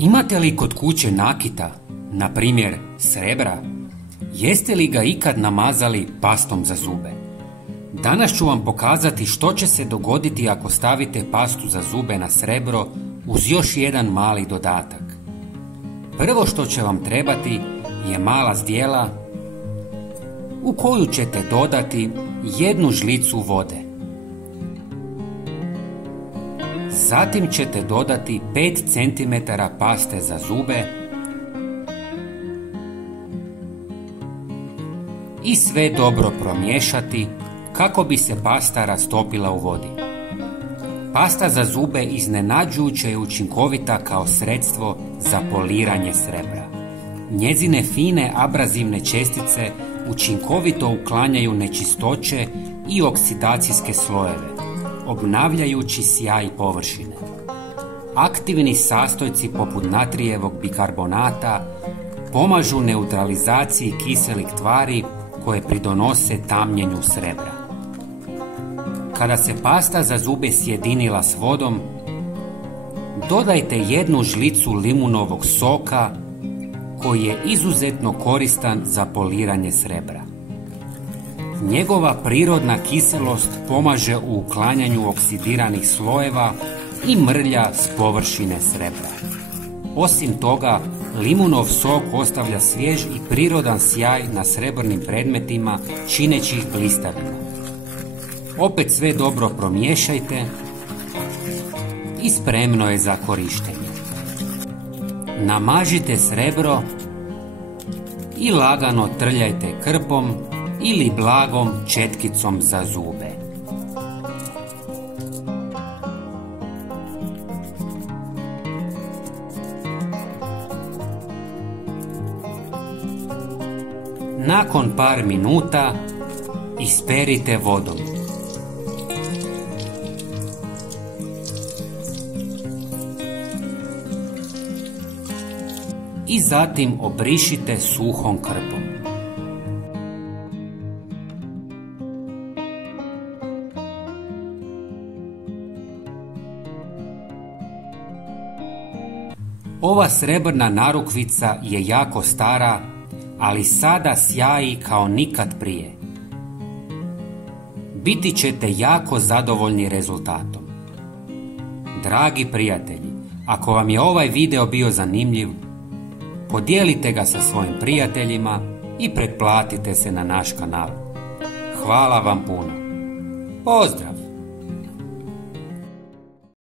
Imate li kod kuće nakita, na primjer srebra? Jeste li ga ikad namazali pastom za zube? Danas ću vam pokazati što će se dogoditi ako stavite pastu za zube na srebro uz još jedan mali dodatak. Prvo što će vam trebati je mala zdjela u koju ćete dodati 1 žlicu vode. Zatim ćete dodati 5 cm paste za zube i sve dobro promiješati kako bi se pasta rastopila u vodi. Pasta za zube iznenađujuće je učinkovita kao sredstvo za poliranje srebra. Njezine fine abrazivne čestice učinkovito uklanjaju nečistoće i oksidacijske slojeve, obnavljajući sjaj površine. Aktivni sastojci poput natrijevog bikarbonata pomažu neutralizaciji kiselih tvari koje pridonose tamnjenju srebra. Kada se pasta za zube sjedinila s vodom, dodajte 1 žlicu limunovog soka koji je izuzetno koristan za poliranje srebra. Njegova prirodna kiselost pomaže u uklanjanju oksidiranih slojeva i mrlja s površine srebra. Osim toga, limunov sok ostavlja svjež i prirodan sjaj na srebrnim predmetima, čineći ih blistavima. Opet sve dobro promiješajte i spremno je za korištenje. Namažite srebro i lagano trljajte krpom ili blagom četkicom za zube. Nakon par minuta isperite vodom. I zatim obrišite suhom krpom. Ova srebrna narukvica je jako stara, ali sada sjaji kao nikad prije. Biti ćete jako zadovoljni rezultatom. Dragi prijatelji, ako vam je ovaj video bio zanimljiv, podijelite ga sa svojim prijateljima i pretplatite se na naš kanal. Hvala vam puno. Pozdrav!